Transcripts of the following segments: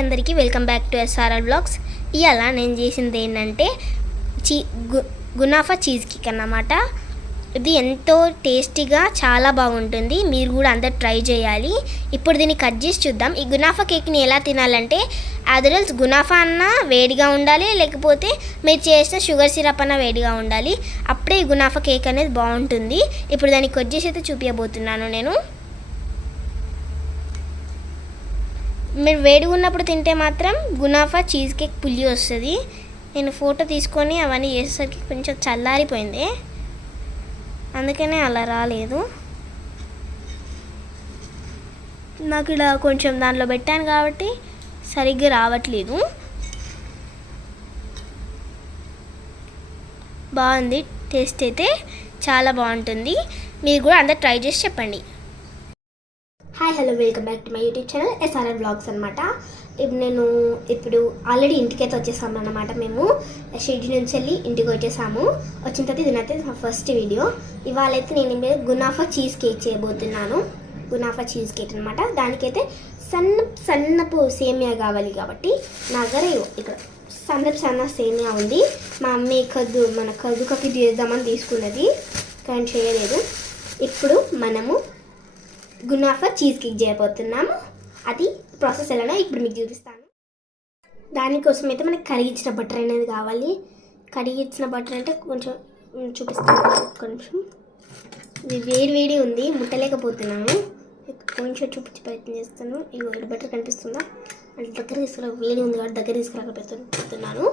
అందరికీ welcome back to SRL blogs. ఇవాళ నేను చేసింది ఏంటంటే గునాఫా చీజ్ కేక్ అన్నమాట. ఇది ఎంతో టేస్టీగా చాలా బాగుంటుంది. మీరు కూడా అందరు ట్రై చేయాలి. ఇప్పుడు దీన్ని కట్ చేసి చూద్దాం. ఈ గునాఫా కేక్ని ఎలా తినాలంటే అదర్స్ గునాఫా అన్న వేడిగా ఉండాలి, లేకపోతే మీరు చేసిన షుగర్ సిరప్ అన్న వేడిగా ఉండాలి. అప్పుడే ఈ గునాఫా కేక్ అనేది బాగుంటుంది. ఇప్పుడు దాన్ని కట్ చేసి అయితే చూపించబోతున్నాను నేను. మీరు వేడిగా ఉన్నప్పుడు తింటే మాత్రం గునాఫా చీజ్ కేక్ పుల్లి వస్తుంది. నేను ఫోటో తీసుకొని అవన్నీ చేసేసరికి కొంచెం చల్లారిపోయింది, అందుకనే అలా రాలేదు. నాకు ఇలా కొంచెం దాంట్లో పెట్టాను కాబట్టి సరిగ్గా రావట్లేదు. బాగుంది, టేస్ట్ అయితే చాలా బాగుంటుంది. మీరు కూడా అందరు ట్రై చేసి చెప్పండి. Hi hello, welcome back to my YouTube channel SRL blogs అనమాట. నేను ఇప్పుడు ఆల్రెడీ ఇంటికైతే వచ్చేసాము అన్నమాట. మేము షెడ్ నుంచి వెళ్ళి ఇంటికి వచ్చేసాము. వచ్చిన తర్వాత ఇదైతే మా ఫస్ట్ వీడియో. ఇవాళ అయితే నేను గునాఫా చీజ్ కేక్ చేయబోతున్నాను. గునాఫా చీజ్ కేక్ అనమాట. దానికైతే సన్నపు సేమియా కావాలి కాబట్టి నా దగ్గర ఇక్కడ సన్న సేమియా ఉంది. మా అమ్మ మన కదుకకి చేద్దామని తీసుకున్నది, కానీ చేయలేదు. ఇప్పుడు మనము గునాఫా చీజ్ కేక్ చేయబోతున్నాము. అది ప్రాసెస్ ఎలానో ఇప్పుడు మీకు చూపిస్తాను. దానికోసం అయితే మనకి కరిగించిన బటర్ అనేది కావాలి. కరిగించిన బటర్ అంటే కొంచెం చూపిస్తాను, ఒక్క నిమిషం. ఇది వేడి ఉంది, ముట్టలేకపోతున్నాను. కొంచెం చూపించి ప్రయత్నం చేస్తాను. ఇవి బటర్ కనిపిస్తుందా అంటే దగ్గర వేడి ఉంది కాబట్టి దగ్గర తీసుకురాకపోతున్నాను.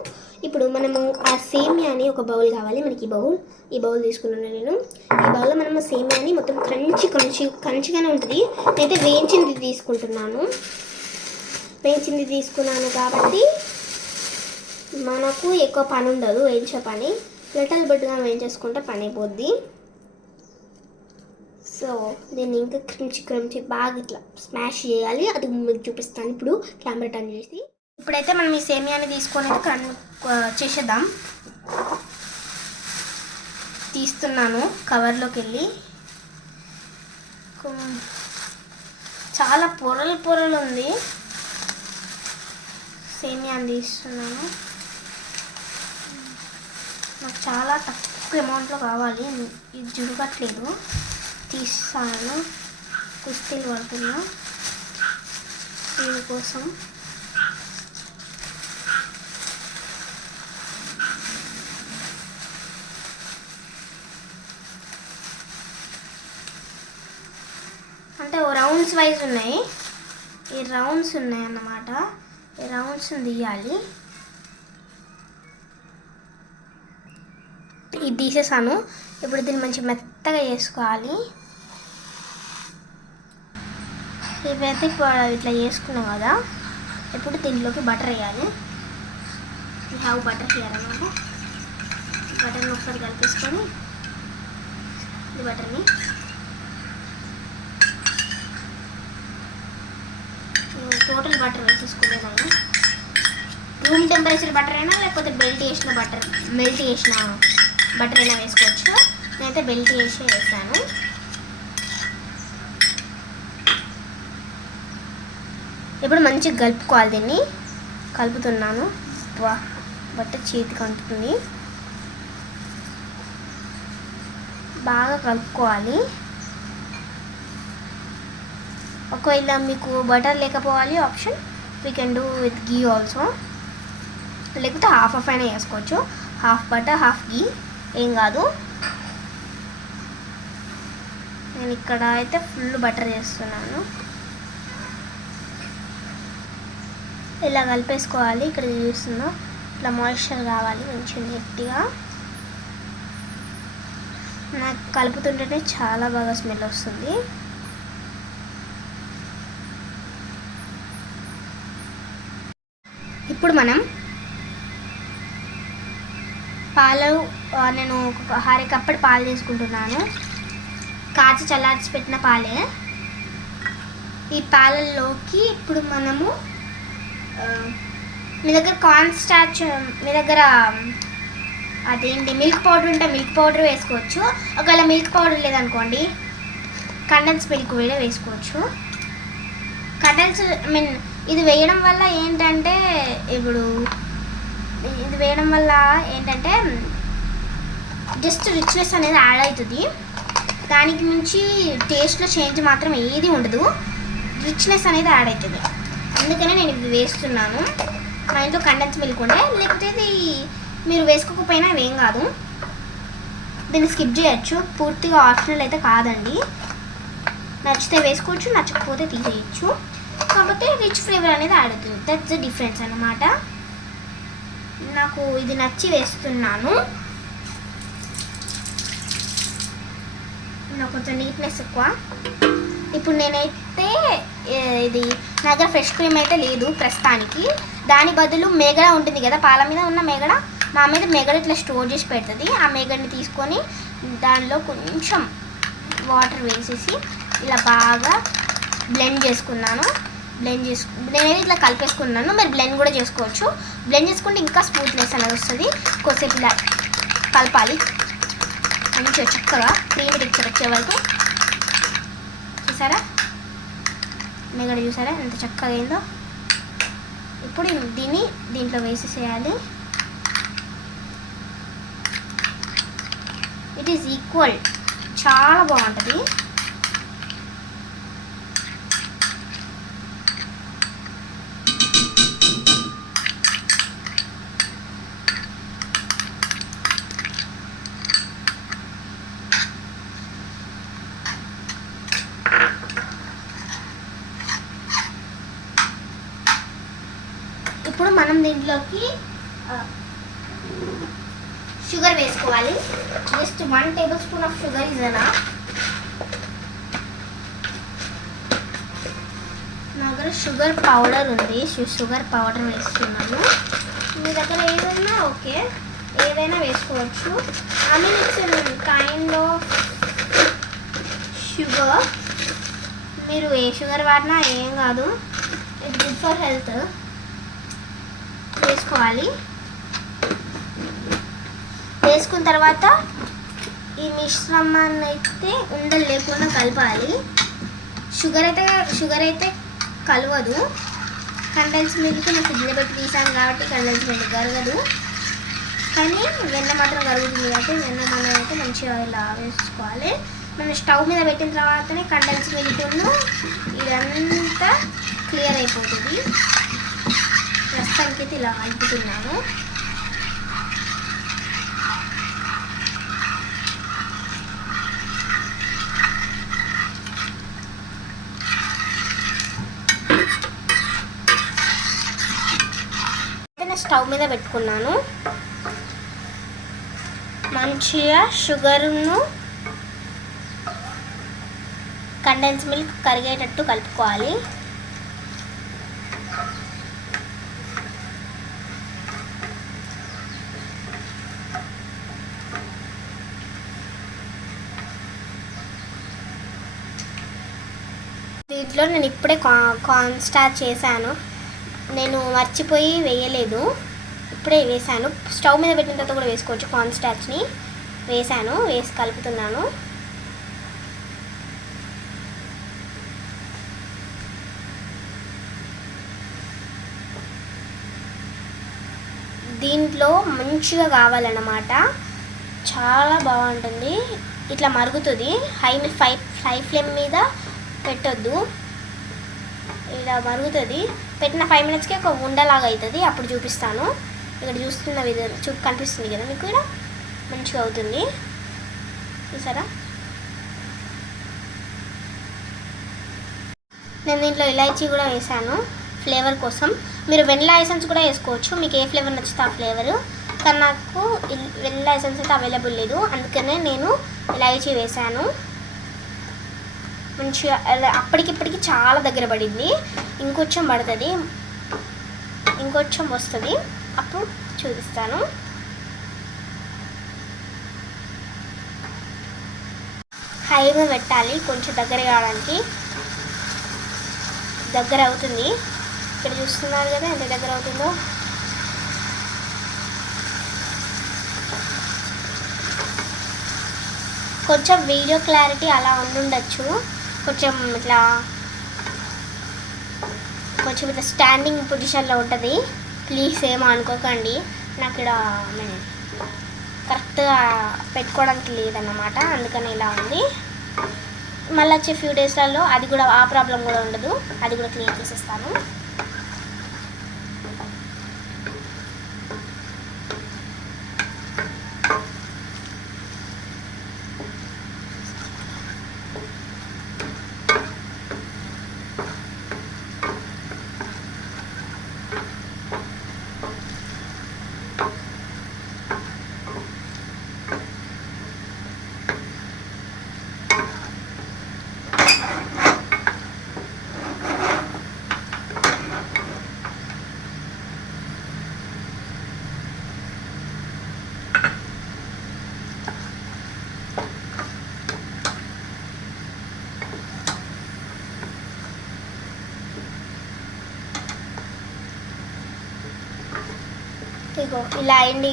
ఇప్పుడు మనము ఆ సేమియాని ఒక బౌల్ కావాలి మనకి. ఈ బౌల్ తీసుకున్నాను నేను. ఈ బౌల్లో మనము సేమియాని మొత్తం క్రంచిగానే ఉంటుంది. నేనైతే వేయించింది తీసుకున్నాను కాబట్టి మనకు ఎక్కువ పని ఉండదు, వేయించే పని. లిటిల్ బిట్గా వేయించేసుకుంటే పని అయిపోద్ది. సో దీన్ని ఇంకా క్రంచి బాగా ఇట్లా స్మాష్ చేయాలి. అది మీకు చూపిస్తాను ఇప్పుడు కెమెరా టర్న్ చేసి. ఇప్పుడైతే మనం ఈ సేమియాని తీసుకొని చేసేద్దాం. తీస్తున్నాను కవర్లోకి వెళ్ళి. చాలా పొరలు ఉంది. సేమియాని తీస్తున్నాను. నాకు చాలా తక్కువ అమౌంట్లో కావాలి, ఇది జురగట్లేదు. తీస్తాను, కుస్తీలు పడుతున్నా దీనికోసం. అంటే రౌండ్స్ వైజ్ ఉన్నాయి. ఈ రౌండ్స్ ఉన్నాయన్నమాట. ఈ రౌండ్స్ని తీయాలి. ఇది తీసేసాను. ఇప్పుడు దీన్ని మంచి మెత్తగా చేసుకోవాలి. ఇవైతే ఇట్లా చేసుకున్నాం కదా. ఇప్పుడు దీంట్లోకి బటర్ వేయాలి. వీ హ్యావ్ బటర్ వేయాలన్నమాట. బటర్ని ఒకసారి కలిపేసుకొని ఈ బటర్ని టోటల్ బటర్ వేసేసుకునేదాన్ని. రూమ్ టెంపరేచర్ బటర్ అయినా లేకపోతే మెల్ట్ చేసిన బటర్ అయినా వేసుకోవచ్చు. నేనైతే మెల్ట్ చేసి వేసాను. ఇప్పుడు మంచిగా కలుపుకోవాలి. దీన్ని కలుపుతున్నాను. బటర్ చేతికి అంటుతుంది. బాగా కలుపుకోవాలి. ఒకవేళ మీకు బటర్ లేకపోవాలి option we can do with ghee also, లేకపోతే హాఫ్ అయినా వేసుకోవచ్చు. హాఫ్ బటర్ హాఫ్ గీ, ఏం కాదు. నేను ఇక్కడ అయితే ఫుల్ బటర్ చేస్తున్నాను. ఇలా కలిపేసుకోవాలి. ఇక్కడ చూస్తున్నా ఇట్లా మాయిశ్చర్ కావాలి మంచిగా గట్టిగా. నాకు కలుపుతుంటేనే చాలా బాగా స్మెల్ వస్తుంది. ఇప్పుడు మనం నేను ఒక 1/2 కప్పు పాలు తీసుకుంటున్నాను. కాచి చల్లార్చి పెట్టిన పాలే. ఈ పాలల్లోకి ఇప్పుడు మనము మీ దగ్గర కార్న్ స్టార్చ్, మీ దగ్గర అదేంటి మిల్క్ పౌడర్ ఉంటే మిల్క్ పౌడర్ వేసుకోవచ్చు. ఒకవేళ మిల్క్ పౌడర్ లేదనుకోండి కండెన్స్ మిల్క్ కూడా వేసుకోవచ్చు. కండెన్స్ ఇది వేయడం వల్ల ఏంటంటే ఇప్పుడు ఇది వేయడం వల్ల ఏంటంటే జస్ట్ రిచ్నెస్ అనేది యాడ్ అవుతుంది. దానికి మించి టేస్ట్లో చేంజ్ మాత్రం ఏది ఉండదు, రిచ్నెస్ అనేది యాడ్ అవుతుంది. అందుకనే నేను ఇది వేస్తున్నాను. మా ఇంట్లో కండెన్స్ మిల్క్ ఉండే, లేకపోతే ఇది మీరు వేసుకోకపోయినా ఏం కాదు, దీన్ని స్కిప్ చేయొచ్చు. పూర్తిగా ఆప్షనల్ అయితే కాదండి, నచ్చితే వేసుకోవచ్చు, నచ్చకపోతే తీసేయచ్చు. కాకపోతే రిచ్ ఫ్లేవర్ అనేది యాడ్ అవుతుంది. దట్స్ ద డిఫరెన్స్ అన్నమాట. నాకు ఇది నచ్చి వేస్తున్నాను. నాకు కొంచెం నీట్నెస్ ఎక్కువ. ఇప్పుడు నేనైతే ఇది నా దగ్గర ఫ్రెష్ క్రీమ్ అయితే లేదు ప్రస్తుతానికి. దాని బదులు మేగడ ఉంటుంది కదా, పాల మీద ఉన్న మేగడ, మా మీద మేగడ ఇట్లా స్టోర్ చేసి పెడుతుంది. ఆ మేగడని తీసుకొని దానిలో కొంచెం వాటర్ వేసేసి ఇలా బాగా బ్లెండ్ చేసుకున్నాను. నేనైతే ఇట్లా కలిపేసుకున్నాను. మీరు బ్లెండ్ కూడా చేసుకోవచ్చు. బ్లెండ్ చేసుకుంటే ఇంకా స్మూత్నెస్ అనేది వస్తుంది. కొద్దిసేపు ఇలా కలపాలి మంచిగా చక్కగా క్రీమ్ టెక్చర్ వచ్చే వరకు. చూసారా మేగడ, చూసారా ఎంత చక్కగా అయిందో. ఇప్పుడు దీన్ని దీంట్లో వేసేసేయాలి. ఇట్ ఈస్ ఈక్వల్, చాలా బాగుంటుంది. ఇప్పుడు మనం దీంట్లోకి షుగర్ వేసుకోవాలి. Just 1 table spoon of sugar is enough. నా దగ్గర షుగర్ పౌడర్ ఉంది, షుగర్ పౌడర్ వేస్తున్నాను. మీ దగ్గర ఏదైనా ఓకే, ఏదైనా వేసుకోవచ్చు. I mean it's kind of sugar. మీరు ఏ షుగర్ వాడినా ఏం కాదు, ఇట్స్ గుడ్ ఫర్ హెల్త్. వేసుకోవాలి. వేసుకున్న తర్వాత ఈ మిశ్రమాన్ని అయితే ఉండలు లేకుండా కలపాలి. షుగర్ అయితే కలవదు. కండెన్స్ మిల్క్ నేను ఫ్రిడ్జ్లో పెట్టి తీసాను కాబట్టి కండెన్స్ మిల్క్ కరగదు, కానీ వెన్న మాత్రం కరుగుతుంది. కాబట్టి వెన్న మనం అయితే మంచిగా ఇలా వేసుకోవాలి. మనం స్టవ్ మీద పెట్టిన తర్వాతనే కండెన్స్ మిల్క్ను ఇదంతా క్లియర్ అయిపోతుంది. ప్రస్తుతానికి అయితే ఇలా కలుపుతున్నాను. స్టవ్ మీద పెట్టుకున్నాను. మంచిగా షుగర్ను కండెన్స్ మిల్క్ కరిగేటట్టు కలుపుకోవాలి. దీంట్లో నేను ఇప్పుడే కార్న్ స్టార్చ్ చేశాను. నేను మర్చిపోయి వేయలేదు, ఇప్పుడే వేసాను. స్టవ్ మీద పెట్టిన తర్వాత కూడా వేసుకోవచ్చు. కార్న్ స్టార్చ్ని వేసాను, వేసి కలుపుతున్నాను. దీంట్లో మంచిగా కావాలన్నమాట, చాలా బాగుంటుంది. ఇట్లా మరుగుతుంది. హై ఫ్లేమ్ మీద పెట్టొద్దు, ఇలా మరుగుతుంది. పెట్టిన 5 మినిట్స్కి ఒక ఉండలాగా అవుతుంది. అప్పుడు చూపిస్తాను. ఇక్కడ చూస్తున్న విధంగా కనిపిస్తుంది కదా మీకు, ఇక్కడ మంచిగా అవుతుంది. చూసారా, నేను దీంట్లో ఇలాచీ కూడా వేసాను ఫ్లేవర్ కోసం. మీరు వెనిలా ఎసెన్స్ కూడా వేసుకోవచ్చు, మీకు ఏ ఫ్లేవర్ నచ్చితే ఆ ఫ్లేవరు. కానీ నాకు వెనిలా ఎసెన్స్ అయితే అవైలబుల్ లేదు, అందుకనే నేను ఇలాచీ వేసాను. మంచిగా అప్పటికిప్పటికి చాలా దగ్గర పడింది. ఇంకొంచెం పడుతుంది, ఇంకొంచెం వస్తుంది, అప్పుడు చూపిస్తాను. హైగా పెట్టాలి కొంచెం దగ్గర కావడానికి. దగ్గర అవుతుంది. ఇక్కడ చూస్తున్నారు కదా ఎంత దగ్గర అవుతుందో. కొంచెం వీడియో క్లారిటీ అలా ఉండుండొచ్చు, కొంచెం ఇట్లా కొంచెం ఇట్లా స్టాండింగ్ పొజిషన్లో ఉంటుంది. ప్లీజ్ ఏమో అనుకోకండి, నాకు ఇక్కడ కరెక్ట్గా పెట్టుకోవడానికి లేదన్నమాట, అందుకని ఇలా ఉంది. మళ్ళీ వచ్చే ఫ్యూ డేస్లలో అది కూడా ఆ ప్రాబ్లం కూడా ఉండదు, అది కూడా క్లియర్ చేసేస్తాను. ఇగో ఇలా అయింది.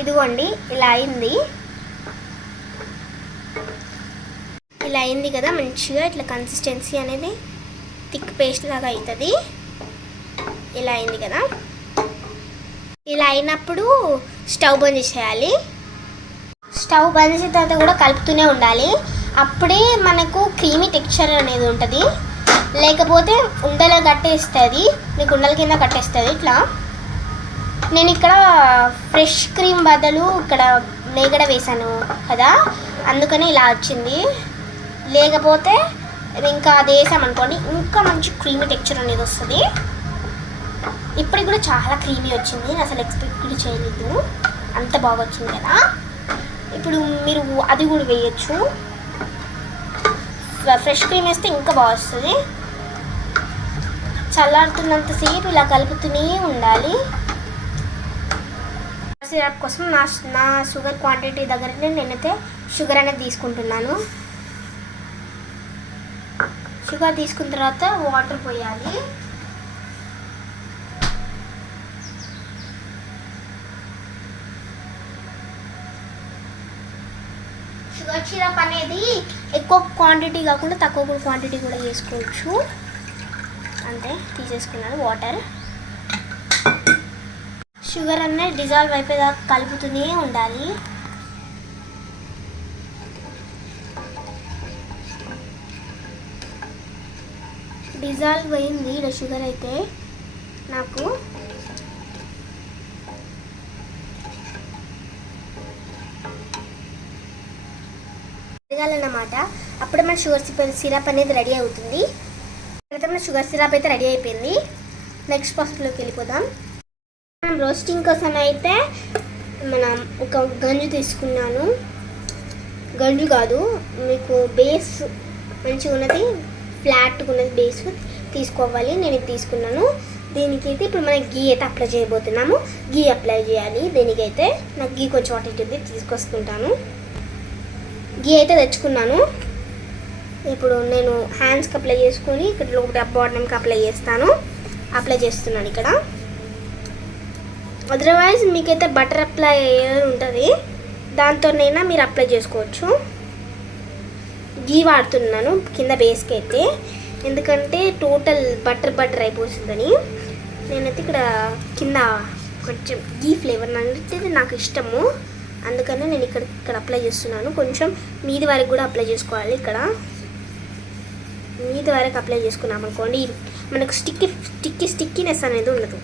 ఇదిగోండి ఇలా అయింది. ఇలా అయింది కదా, మంచిగా ఇట్లా కన్సిస్టెన్సీ అనేది థిక్ పేస్ట్ లాగా అవుతుంది. ఇలా అయింది కదా, ఇలా అయినప్పుడు స్టవ్ బంద్ చేసేయాలి. స్టవ్ బంద్ చేసిన తర్వాత కూడా కలుపుతూనే ఉండాలి, అప్పుడే మనకు క్రీమీ టెక్స్చర్ అనేది ఉంటుంది. లేకపోతే ఉండలు కట్టేస్తుంది, మీకు ఉండల కింద కట్టేస్తుంది. ఇట్లా నేను ఇక్కడ ఫ్రెష్ క్రీమ్ బదులు ఇక్కడ మేగడ వేసాను కదా, అందుకని ఇలా వచ్చింది. లేకపోతే ఇంకా అది వేసామనుకోండి ఇంకా మంచి క్రీమీ టెక్స్చర్ అనేది వస్తుంది. ఇప్పటికి కూడా చాలా క్రీమీ వచ్చింది, నేను అసలు ఎక్స్పెక్ట్ కూడా చేయలేదు, అంత బాగా వచ్చింది కదా. ఇప్పుడు మీరు అది కూడా వేయచ్చు, ఫ్రెష్ క్రీమ్ వేస్తే ఇంకా బాగా వస్తుంది. చల్లారుతున్నంతసేపు ఇలా కలుపుతూనే ఉండాలి. సిరప్ కోసం నా షుగర్ క్వాంటిటీ దగ్గరనే నేనైతే షుగర్ అనేది తీసుకుంటున్నాను. షుగర్ తీసుకున్న తర్వాత వాటర్ పోయాలి. షుగర్ సిరప్ అనేది ఎక్కువ క్వాంటిటీ కాకుండా తక్కువ క్వాంటిటీ కూడా వేసుకోవచ్చు. అంతే, తీసేసుకున్నాను వాటర్. షుగర్ అనేది డిజాల్వ్ అయిపోయేదాకా కలుపుతూనే ఉండాలి. డిజాల్వ్ అయింది ఇలా షుగర్ అయితే నాకు. అన్నమాట అప్పుడే మన షుగర్ సిరప్ అనేది రెడీ అవుతుంది. మన షుగర్ సిరప్ అయితే రెడీ అయిపోయింది. నెక్స్ట్ ప్రాసెస్లోకి వెళ్ళిపోదాం. మనం రోస్టింగ్ కోసం అయితే మనం ఒక గంజు తీసుకున్నాను. గంజు కాదు, మీకు బేస్ మంచిగా ఉన్నది, ఫ్లాట్గా ఉన్నది బేస్ తీసుకోవాలి. నేను ఇది తీసుకున్నాను. దీనికైతే ఇప్పుడు మనం గీ అయితే అప్లై చేయబోతున్నాము. గీ అప్లై చేయాలి. దీనికైతే నాకు గీ కొంచెం అటు ఇటు తీసుకొసుకుంటాను. గీ అయితే తెచ్చుకున్నాను. ఇప్పుడు నేను హ్యాండ్స్కి అప్లై చేసుకొని ఇక్కడ లోపల బాటమ్కి అప్లై చేస్తున్నాను ఇక్కడ. అదర్వైజ్ మీకైతే బటర్ అప్లై ఉంటుంది, దాంతోనైనా మీరు అప్లై చేసుకోవచ్చు. గీ వాడుతున్నాను కింద బేస్కి అయితే, ఎందుకంటే టోటల్ బటర్ అయిపోతుందని. నేనైతే ఇక్కడ కింద కొంచెం గీ ఫ్లేవర్ అంటే నాకు ఇష్టము, అందుకని నేను ఇక్కడ అప్లై చేస్తున్నాను. కొంచెం మీది వరకు కూడా అప్లై చేసుకోవాలి. ఇక్కడ మీది వరకు అప్లై చేసుకున్నాం అనుకోండి మనకు స్టిక్కీనెస్ అనేది ఉండదు,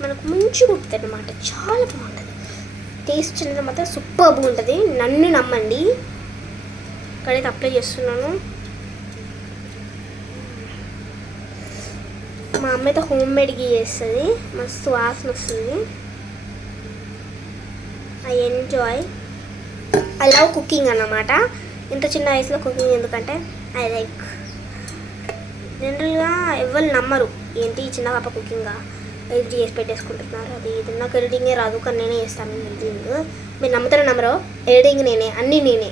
మనకు మంచిగా ఉంటుంది అన్నమాట. చాలా బాగుంటుంది, టేస్ట్ అనేది మాత్రం సూపర్గా ఉంటుంది, నన్ను నమ్మండి. ఇక్కడైతే అప్లై చేస్తున్నాను. మా అమ్మ అయితే హోమ్ మేడ్ గీ చేస్తుంది, మస్తు వాసన వస్తుంది. I enjoy, I love cooking అన్నమాట. ఇంత చిన్న వయసులో కుకింగ్ ఎందుకంటే ఐ లైక్. జనరల్గా ఎవరు నమ్మరు, ఏంటి చిన్న పాప కుకింగ్గా ఎడిట్ చేసి పెట్టేసుకుంటున్నారు, అది ఇది. నాకు ఎడిటింగే రాదు, కానీ నేనే చేస్తాను ఎడిటింగ్. మీరు నమ్ముతారో నమ్మరో, ఎడిటింగ్ నేనే, అన్నీ నేనే.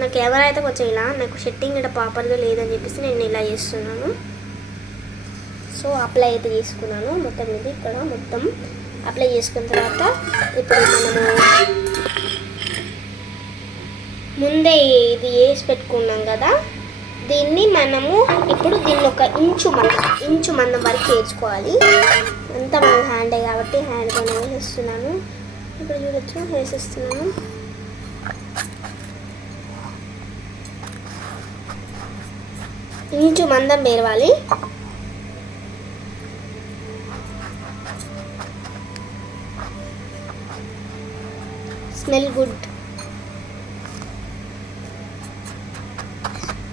నా కెమెరా అయితే కొంచెం ఇలా, నాకు సెట్టింగ్ ఇక్కడ ప్రాపర్గా లేదని చెప్పేసి నేను ఇలా చేస్తున్నాను. సో అప్లై అయితే చేసుకున్నాను మొత్తం. ఇది ఇక్కడ మొత్తం అప్లై చేసుకున్న తర్వాత ఇప్పుడు మనము ముందే ఇది వేసి పెట్టుకున్నాం కదా, దీన్ని మనము ఇప్పుడు దీన్ని ఒక ఇంచు మందం వరకు వేసుకోవాలి. అంతా మన హ్యాండే కాబట్టి హ్యాండ్తోనే వేసేస్తున్నాను. ఇప్పుడు చూడొచ్చు వేసేస్తున్నాను. ఇంచు మందం వేరవాలి. Smell good.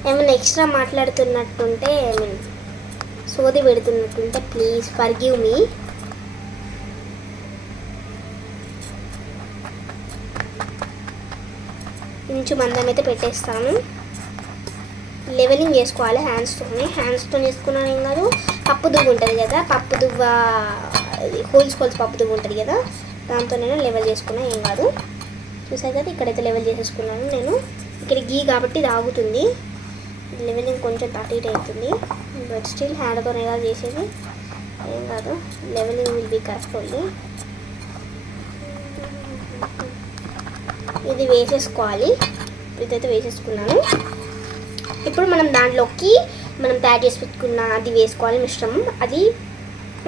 ఏమైనా ఎక్స్ట్రా మాట్లాడుతున్నట్టుంటే సోది పెడుతున్నట్టుంటే ప్లీజ్ ఫర్గివ్ మీ. ఇంచు మందం అయితే పెట్టేస్తాను. లెవెలింగ్ చేసుకోవాలి హ్యాండ్స్తో వేసుకున్నాను. ఏం కాదు, పప్పు దువ్వు ఉంటుంది కదా, పప్పు దువ్వ హోల్స్ పప్పు దువ్వు ఉంటుంది కదా, దాంతో నేను లెవెల్ చేసుకున్నా. ఏం కాదు, చూసారు కదా ఇక్కడైతే లెవెల్ చేసేసుకున్నాను. నేను ఇక్కడ గీ కాబట్టి ఇది ఆగుతుంది. లెవెలింగ్ కొంచెం టాట్ అవుతుంది, బట్ స్టిల్ హ్యాండ్తో ఎలా చేసేది. ఏం కాదు, levelling will be correct only. ఇది వేసేసుకోవాలి. ఇదైతే వేసేసుకున్నాను. ఇప్పుడు మనం దాంట్లోకి మనం తయారు చేసి పెట్టుకున్న అది వేసుకోవాలి, మిశ్రమం అది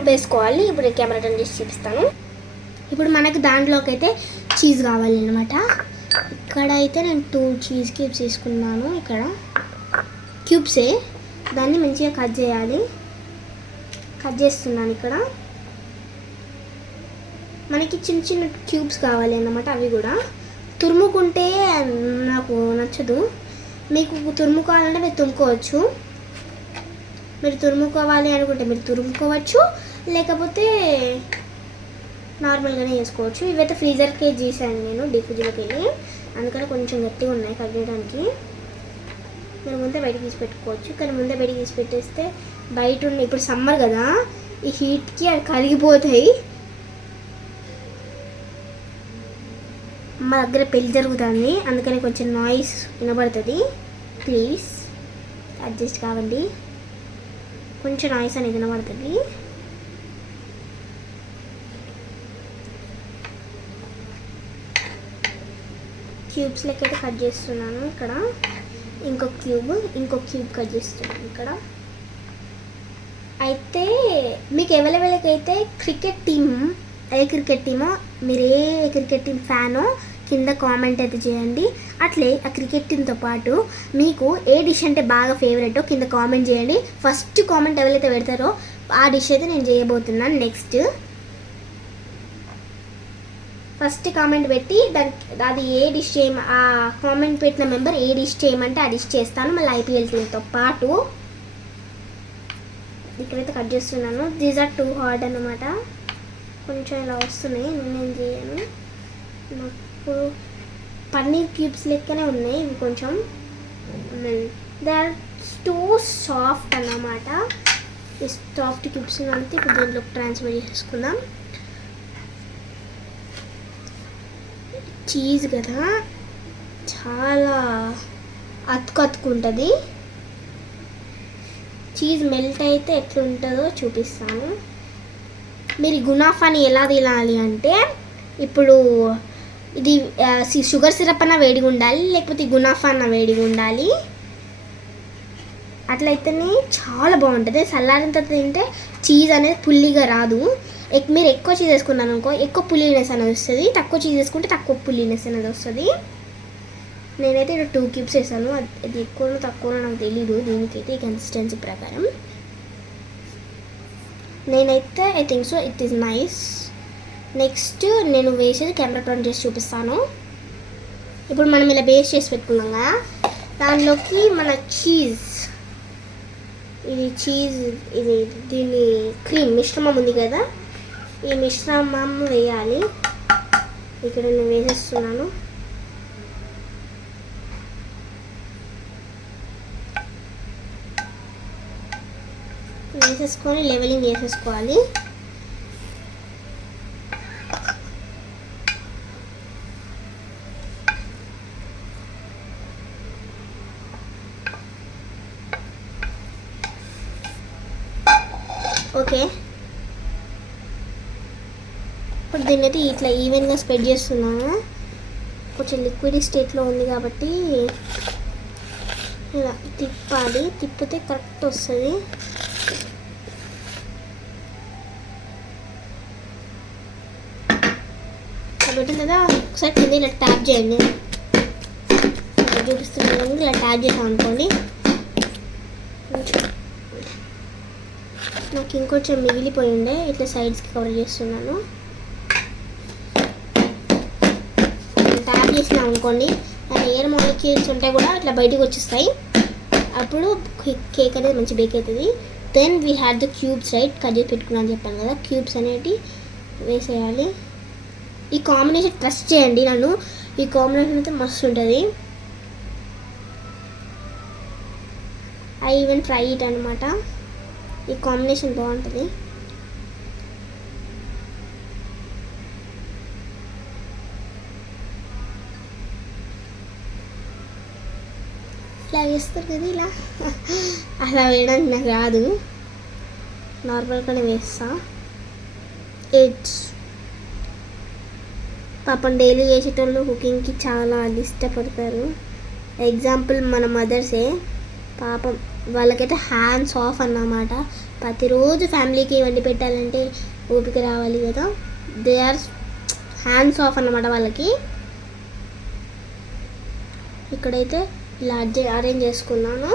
వేసుకోవాలి. ఇప్పుడు కెమెరా టర్న్ చేసి చూపిస్తాను. ఇప్పుడు మనకు దాంట్లోకి అయితే చీజ్ కావాలి అనమాట. ఇక్కడ అయితే నేను 2 చీజ్ క్యూబ్స్ తీసుకున్నాను. ఇక్కడ క్యూబ్సే, దాన్ని మంచిగా కట్ చేయాలి. కట్ చేస్తున్నాను. ఇక్కడ మనకి చిన్న చిన్న క్యూబ్స్ కావాలి అన్నమాట. అవి కూడా తురుముకుంటే నాకు నచ్చదు. మీకు తురుముకోవాలంటే మీరు తురుముకోవచ్చు. మీరు తురుముకోవాలి అనుకుంటే మీరు తురుముకోవచ్చు, లేకపోతే నార్మల్గానే చేసుకోవచ్చు. ఇవైతే ఫ్రీజర్కే చేశాను నేను, డీప్ ఫ్రిడ్జ్లోకి వెళ్ళి, అందుకని కొంచెం గట్టిగా ఉన్నాయి కట్ చేయడానికి. మీరు ముందే బయటకు తీసి పెట్టుకోవచ్చు, కానీ ముందే బయటకు తీసి పెట్టేస్తే బయట ఉన్న ఇప్పుడు సమ్మర్ కదా, ఈ హీట్కి అవి కరిగిపోతాయి. మా దగ్గర పెళ్ళి జరుగుతుంది, అందుకని కొంచెం నాయిస్ వినబడుతుంది. ప్లీజ్ అడ్జస్ట్ కావండి, కొంచెం నాయిస్ అనేది వినబడుతుంది. క్యూబ్స్ లెక్క అయితే కట్ చేస్తున్నాను. ఇక్కడ ఇంకొక క్యూబ్ కట్ చేస్తున్నాను. ఇక్కడ అయితే మీకు అవైలబుల్గా అయితే క్రికెట్ టీమ్, ఏ క్రికెట్ టీమో, మీరు ఏ క్రికెట్ టీం ఫ్యానో కింద కామెంట్ అయితే చేయండి. అట్లే ఆ క్రికెట్ టీంతో పాటు మీకు ఏ డిష్ అంటే బాగా ఫేవరెటో కింద కామెంట్ చేయండి. ఫస్ట్ కామెంట్ ఎవరైతే పెడతారో ఆ డిష్ అయితే నేను చేయబోతున్నాను. నెక్స్ట్ ఫస్ట్ కామెంట్ పెట్టి అది ఏ డిష్ ఆ కామెంట్ పెట్టిన మెంబర్ ఏ డిష్ చేయమంటే ఆ డిష్ చేస్తాను. మళ్ళీ ఐపీఎల్ టీంతో పాటు. ఇక్కడైతే కట్ చేస్తున్నాను. దీస్ ఆర్ టూ హార్డ్ అన్నమాట, కొంచెం ఇలా వస్తున్నాయి. నేనేం చేయను, నాకు పన్నీర్ క్యూబ్స్ లెక్కనే ఉన్నాయి ఇవి. కొంచెం దే ఆర్ టూ సాఫ్ట్ అన్నమాట. ఈ సాఫ్ట్ క్యూబ్స్ అంతా ఇప్పుడు దీంట్లోకి ట్రాన్స్ఫర్ చేసుకుందాం. చీజ్ కదా, చాలా అతుకుంటుంది. చీజ్ మెల్ట్ అయితే ఎట్లుంటుందో చూపిస్తాను. మీరు గునాఫాని ఎలా తినాలి అంటే, ఇప్పుడు ఇది షుగర్ సిరప్ అన్న వేడిగా ఉండాలి, లేకపోతే గునాఫా అన్న వేడిగా ఉండాలి. అట్లయితేనే చాలా బాగుంటుంది. చల్లారిన తర్వాత తింటే చీజ్ అనేది పుల్లిగా రాదు. మీరు ఎక్కువ చీజ్ వేసుకున్నాను అనుకో, ఎక్కువ పుల్లీనెస్ అనేది వస్తుంది. తక్కువ చీజ్ వేసుకుంటే తక్కువ పుల్లీనెస్ అనేది వస్తుంది. నేనైతే ఇక్కడ 2 క్యూబ్స్ వేసాను. అది ఎక్కువనో తక్కువనో నాకు తెలీదు దీనికైతే, ఈ కన్సిస్టెన్సీ ప్రకారం. నేనైతే I think so it is nice. Next నేను వేసేది కెమెరా టర్న్ చేసి చూపిస్తాను. ఇప్పుడు మనం ఇలా బేస్ చేసి పెట్టుకున్నాం కదా, దానిలోకి మన చీజ్, ఇది దీని క్రీమ్ మిశ్రమం ఉంది కదా, ఈ మిశ్రమం వేయాలి. ఇక్కడ నేను వేసేస్తున్నాను. వేసేసుకొని లెవెలింగ్ వేసేసుకోవాలి. ఓకే, ఇప్పుడు దీన్ని అయితే ఇట్లా ఈవెన్గా స్ప్రెడ్ చేస్తున్నాను. కొంచెం లిక్విడ్ స్టేట్లో ఉంది కాబట్టి ఇలా తిప్పాలి. తిప్పితే కరెక్ట్ వస్తుంది. పెట్టిన కదా ఒకసారి కింద ఇలా ట్యాప్ చేయండి. చూపిస్తున్నాను, ఇలా ట్యాప్ చేసాం అనుకోండి. నాకు ఇంకొంచెం మిగిలిపోయి ఉండే, ఇట్లా సైడ్స్కి కవర్ చేస్తున్నాను. ట్యాప్ చేసినాం అనుకోండి, దాని ఎయిర్ మాలిక్యూల్స్ ఉంటే కూడా ఇట్లా బయటకు వచ్చేస్తాయి. అప్పుడు కేక్ అనేది మంచి బేక్ అవుతుంది. Then we had the cubes, right? Cut చేసి పెట్టుకున్నాను చెప్పాను కదా, క్యూబ్స్ అనేవి వేసేయాలి. ఈ కాంబినేషన్ ట్రస్ట్ చేయండి నన్ను, ఈ కాంబినేషన్ అయితే మస్తు ఉంటుంది. ఐ ఈవెన్ ట్రై ఇట్ అనమాట. ఈ కాంబినేషన్ బాగుంటుంది. ఇలా వేస్తారు కదా, ఇలా అలా వేయడానికి నాకు రాదు, నార్మల్గానే వేస్తా. ఇట్స్ పాపం డైలీ చేసేటోళ్ళు కుకింగ్కి చాలా ఇష్టపడతారు. ఎగ్జాంపుల్ మన మదర్సే పాపం, వాళ్ళకైతే హ్యాండ్స్ ఆఫ్ అన్నమాట. ప్రతిరోజు ఫ్యామిలీకి వండి పెట్టాలంటే ఓపిక రావాలి కదా. దే ఆర్ హ్యాండ్స్ ఆఫ్ అన్నమాట వాళ్ళకి. ఇక్కడైతే ఇలా అరేంజ్ చేసుకున్నాను.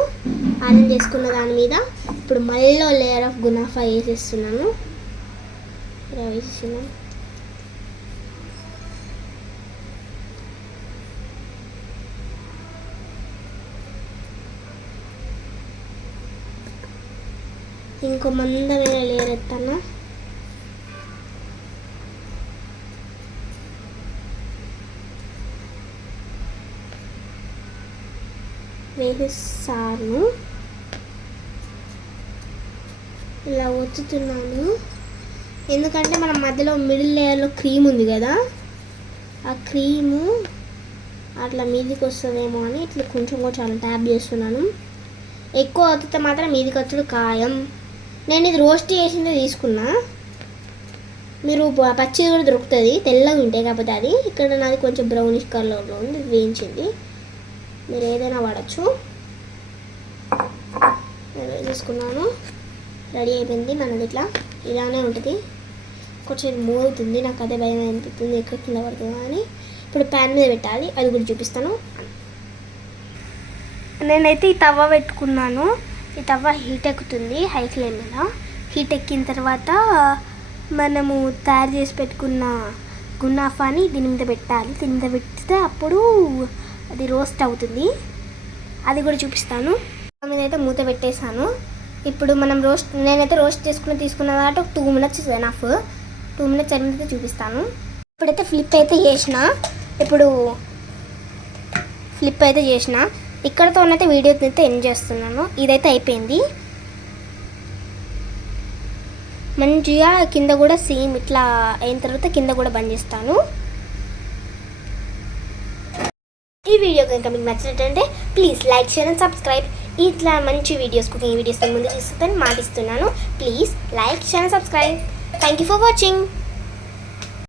అరేంజ్ చేసుకున్న దాని మీద ఇప్పుడు మళ్ళీ లేయర్ ఆఫ్ గునాఫా వేసేస్తున్నాను. ఇలా వేసేస్తున్నాను. ఇంకో మందమైన లేయర్ ఎత్తాను. వేసేసాను. ఇలా ఒత్తుతున్నాను, ఎందుకంటే మన మధ్యలో మిడిల్ లేయర్లో క్రీమ్ ఉంది కదా, ఆ క్రీము అట్లా మీదికి వస్తుందేమో అని ఇట్లా కొంచెం కొంచెం ట్యాప్ చేస్తున్నాను. ఎక్కువ ఒత్తితే మాత్రం మీదికి వచ్చుడు ఖాయం. నేను ఇది రోస్ట్ చేసిందే తీసుకున్నా, మీరు పచ్చిది కూడా దొరుకుతుంది, తెల్లగా ఉంటాయి. కాకపోతే అది ఇక్కడ నాది కొంచెం బ్రౌనిష్ కలర్లో ఉంది, వేయించింది. మీరు ఏదైనా వాడచ్చు. నేను తీసుకున్నాను, రెడీ అయిపోయింది. మనది ఇట్లా ఇలానే ఉంటుంది. కొంచెం మోగుతుంది, నాకు అదే భయం అనిపిస్తుంది ఎక్కడ కింద పడుతుందో అని. ఇప్పుడు ప్యాన్ మీద పెట్టాలి, అది కూడా చూపిస్తాను. నేనైతే ఈ తవ్వ పెట్టుకున్నాను. ఈ తవ్వ హీట్ ఎక్కుతుంది హై ఫ్లేమ్ మీద. హీట్ ఎక్కిన తర్వాత మనము తయారు చేసి పెట్టుకున్న గునాఫాని దీని మీద పెట్టాలి. దీని మీద పెడితే అప్పుడు అది రోస్ట్ అవుతుంది. అది కూడా చూపిస్తాను. మీద అయితే మూత పెట్టేశాను. ఇప్పుడు మనం నేనైతే రోస్ట్ తీసుకున్న తర్వాత 2 minutes ఎనఫ్. 2 minutes అయితే చూపిస్తాను. ఇప్పుడైతే ఫ్లిప్ అయితే చేసిన. ఇక్కడతోనైతే వీడియో అయితే ఎండ్ చేస్తున్నాను. ఇదైతే అయిపోయింది. మంచిగా కింద కూడా సేమ్ ఇట్లా అయిన తర్వాత కింద కూడా బంద్ చేస్తాను. ఈ వీడియో కనుక మీకు నచ్చినట్టంటే please like, share and subscribe. ఇట్లా మంచి వీడియోస్, కుకింగ్ వీడియోస్ ముందు చూస్తుందని మాటిస్తున్నాను. Please like, share and subscribe. Thank you for watching.